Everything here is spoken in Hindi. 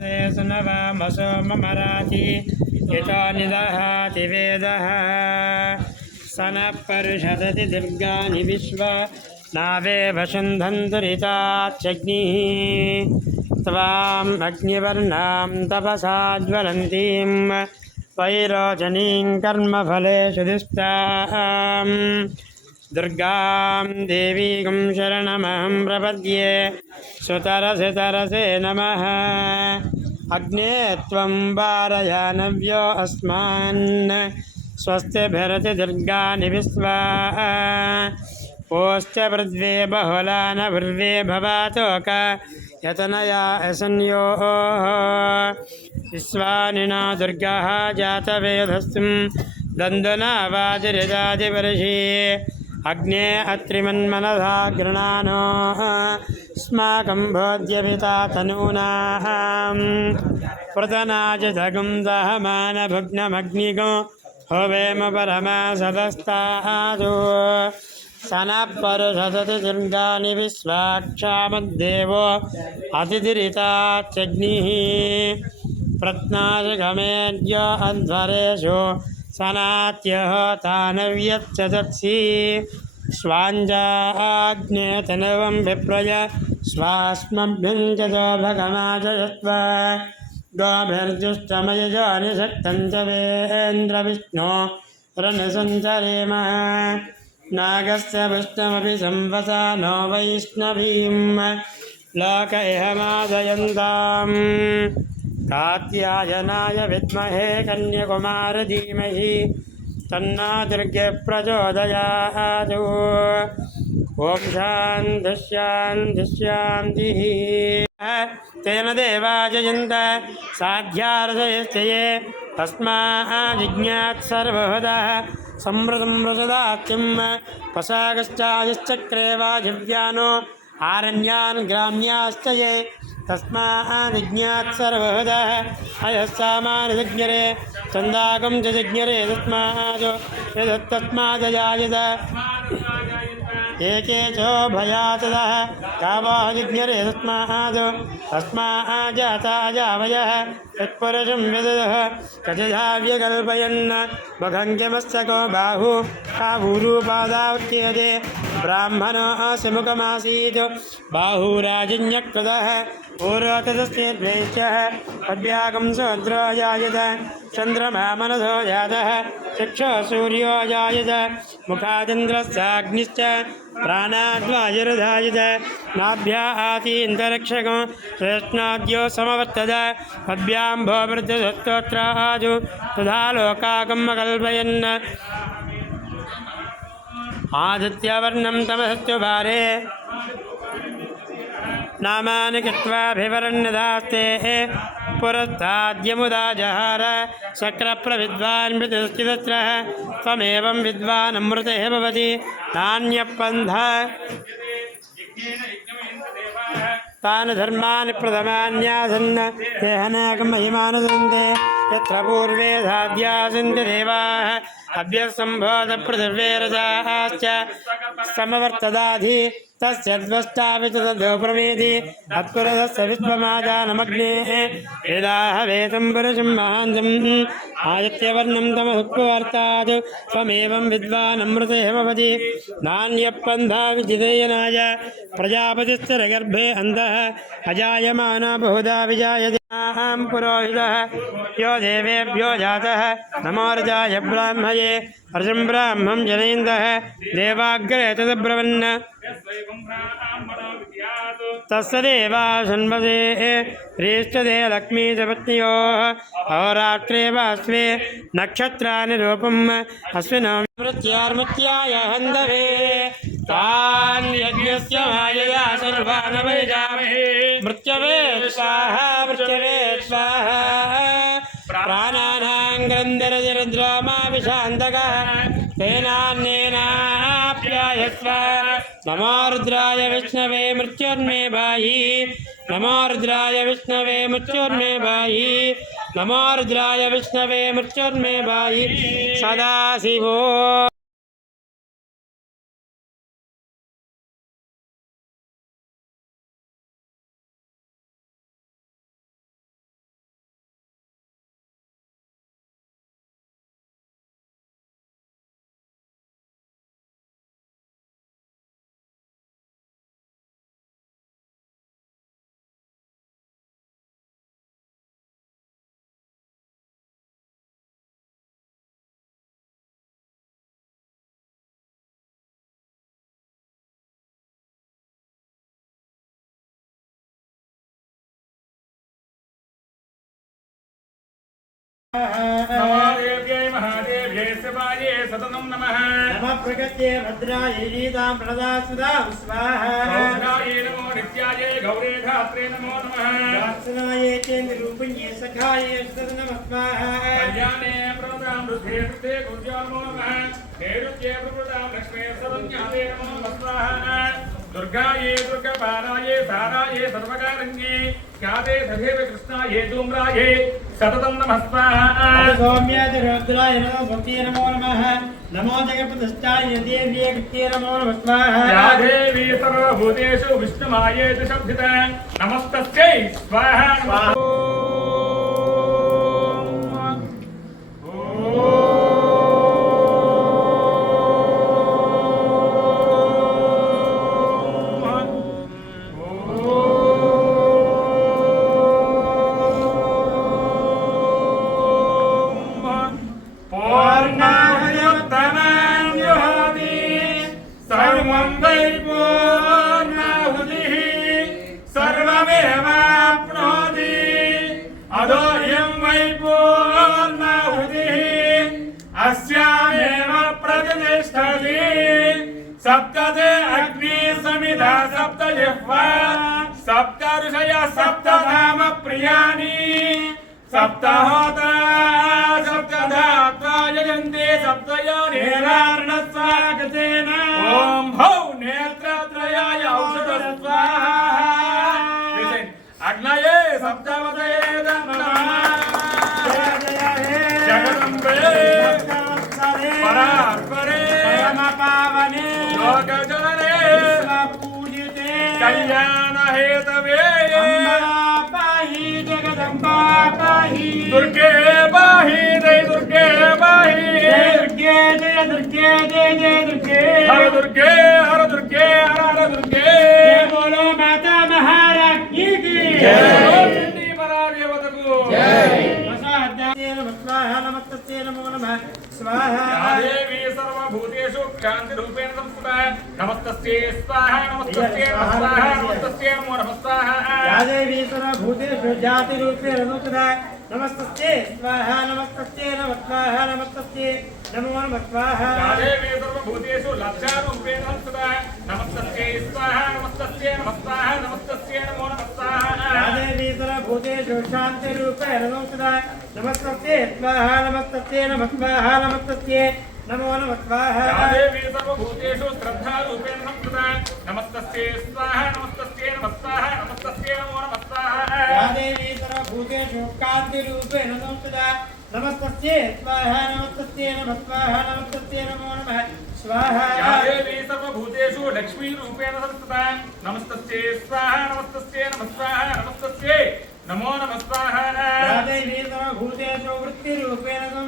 सुनवामसो ममराति यतो निदहाति वेदः। स नः परिषदति दुर्गानि विश्व, नावेव शुन्धन्तुरिताच्यग्निः त्वाम् अग्निवर्णां तपसा ज्वलन्तीं वैरोचनीं कर्मफलेषु दुष्टाम्। दुर्गां देवीं शरणमहं प्रपद्ये। सुतरसे तरसे नमः। अग्ने त्वं वारयानव्यो अस्मान्। स्वस्तिभिरति दुर्गानि विश्वा पोश्च पृथ्वे बहुला न भुर्वे भवातोक यतनया असंयोः। विश्वानिना दुर्गाः जातवेदस्सुं दन्दुना वाजिरजादिवर्षि अग्ने अत्रिमन्मनसा गृणानो अस्माकं भोज्यपिता तनूनाः। प्रतनाजधगं दहमानभग्नमग्निगो होवेम परमा सदस्तादो। सनपरुषसति दुर्गानि विश्वाक्षामद्देवो अतिथिरिताच्यग्निः प्रत्नाशगमेद्य अध्वरेषु सनात्यः तानव्यच्चदत्सि स्वाञ्जाग्ने तनवं विप्रय। स्वास्मभ्यं च भगमाचयत्व गोभिर्जुष्टमयजानि शक्तं च वेन्द्रविष्णो। रनसञ्चरेम नागस्य संवसा नो वैष्णवीं लोक इह मादयन्ताम् कात्यायनाय विद्महे कन्यकुमार धीमहि तन्ना दुर्गे प्रचोदयात्। ॐ शान्तिः शान्तिः शान्तिः। तेन देवा जयन्त साध्यार्जयश्च ये तस्माजिज्ञात् सर्वहदः समृतं रसदात्यं पसागश्चायश्चक्रे वाजिव्यानो आरण्यान् ग्राम्याश्च ये तस्माज्ञात् सर्वहदः अयः सामानिजज्ञरे चन्दाकं च जज्ञरे तस्मात् एके चोभयातदः गावः जिज्ञरे तस्मात् तस्माजाता जावयः यत्पुरुषं विदुः बाहु काभूरूपादावत्यते ब्राह्मणो अस्य मुखमासीत् बाहुराजन्यकृतः पूर्वतदस्येद्वेश्यः अभ्यागं सद्रोजायत चन्द्रमा मनसो जातः। चक्षुः सूर्यो जायत। मुखादिन्द्रस्याग्निश्च प्राणाद्वायुर्धायत। नाभ्या आतीन्तरिक्षको श्रेष्णाद्यो समवर्तत। अभ्यां भोवृद्धस्तोत्राजु तथा लोकागम् अकल्पयन् आदित्यवर्णं तमसत्युभारे। नामानि कृत्वाभिवर्ण्यदास्ते पुरस्ताद्यमुदा जहार शक्रप्रविद्वान् मृतस्थितत्रः त्वमेवं विद्वान् अमृतः भवति। तान् धर्मान् प्रथमान्यासन् ते हनाकमहिमानुसन्ते यत्र पूर्वे साध्या सन्ति देवाः अभ्यसम्भोधपृथिव्येरसाश्च समवर्तदाधि तस्य द्वष्टापि च तद्धो प्रमेति अत्पुरदस्य विश्वमाजानमग्नेः वेदाः वेदं पुरुषं महान्तम् आदित्यवर्णं तमहुक्वार्तात् त्वमेवं विद्वान् अमृते भवति। नान्यपन्था विजितयनाय प्रजापतिस्तरगर्भे अन्तः अजायमाना बहुधा विजायते। अहं पुरोहितः। यो देवेभ्यो जातः। नमोर्जाय ब्राह्मये। अर्जुं ब्राह्मं जनयन्तः देवाग्रे तदब्रवन् तस्य देवा शन्वसे लक्ष्मी च पत्न्योः अहोरात्रे वा स्वे नक्षत्राणि रूपम् अश्विनो मृत्यार्मृत्याय हन्दवे। तान् यज्ञस्य मायया मृत्यवे स्वाहा मृत्यवे स्वाहा। प्राणानां तेनान्येनाप्यायस्व नमो रुद्राय विष्णवे मृत्युर्मे बाई नमो रुद्राय विष्णवे मृत्युर्मे बाई नमो रुद्राय विष्णवे मृत्युर्मे बाहि सदाशिवो। नमादेव्यै महादेव्यै शिवायै सततं नमः। नमः प्रगत्ये भद्रायै नीतां प्रदा स्वाहा। नमो नित्यायै गौरे धात्रे नमो नमः। वात्सनायै चेन्द्रूपिण्ये सखायै नमः स्वाहा। कल्याणे प्रमदां रुद्धे कृते गुर्जा नमो नमः। नैरुत्ये प्रमदां लक्ष्मे सरन्यादे नमो नमः स्वाहा। दुर्गायै दुर्गपारायै सारायै सर्वकारण्ये ख्याते सदेव कृष्णायै धूम्रायै सततं नमः स्वाहा। सौम्याय रुद्राय नमो भक्ते नमो नमः। नमो जगत्प्रतिष्ठाय देव्ये कृत्ये नमो नमः स्वाहा। या देवी सर्वभूतेषु विष्णुमायेति शब्दित नमस्तस्यै సప్త ఋషయ సప్తధామ ప్రియాణి. సప్తహోత సప్తధాత్వాయంతే సప్తయో నేరార్ణస్వాగతేన. ఓం హౌ నేత్రత్రయాయ ఔషధ స్వాహ అగ్నయే సప్తవతయే దన్నా కళ్యాణ హేతవే పాహి జగదంబా పాహి దుర్గే పాహి జయ దుర్గే పాహి దుర్గే జయ దుర్గే జయ జయ దుర్గే హర దుర్గే హర దుర్గే హర హర దుర్గే బోలో మాతా మహారాజ్ఞి కి జయ స్వాహ నమస్తే నమో सर्वभूतेषु क्षान्तिरूपेण संस्कृता नमस्तस्यै स्वाहा नमस्तस्यै नमः स्वाहा। नमस्तस्यै नमो नमः स्वाहा। या देवी सर्वभूतेषु जातिरूपेण संस्कृता नमस्तस्यै स्वाहा नमस्तस्यै नमः स्वाहा नमस्तस्यै नमो नमः स्वाहा। या देवी सर्वभूतेषु लक्षारूपेण संस्कृता नमस्तस्यै स्वाहा नमस्तस्यै नमः स्वाहा नमस्तस्यै नमो नमः या स्वाहा देवी सर्वभूतेषु शान्तिरूपेण संस्कृता नमस्तस्यै स्वाहा नमस्तस्यै नमः स्वाहा नमस्तस्यै नमो नमः स्वाहा या देवी सर्वभूतेषु श्रद्धारूपेण संस्कृता। नमस्तस्यै स्वाहा नमस्तस्यै नमः स्वाहा नमस्तस्यै नमो नमः स्वाहा या देवी सर्वभूतेषु कान्तिरूपेण संस्थिता नमस्तस्यै स्वाहा नमस्तस्यै नमः स्वाहा नमस्तस्यै नमो नमः स्वाहा। या देवी सर्वभूतेषु लक्ष्मीरूपेण संस्कृता। नमस्तस्यै स्वाहा नमस्तस्यै नमः स्वाहा नमस्तस्यै नमो नमः स्वाहा या देवी सर्वभूतेषु वृत्तिरूपेण संस्थिता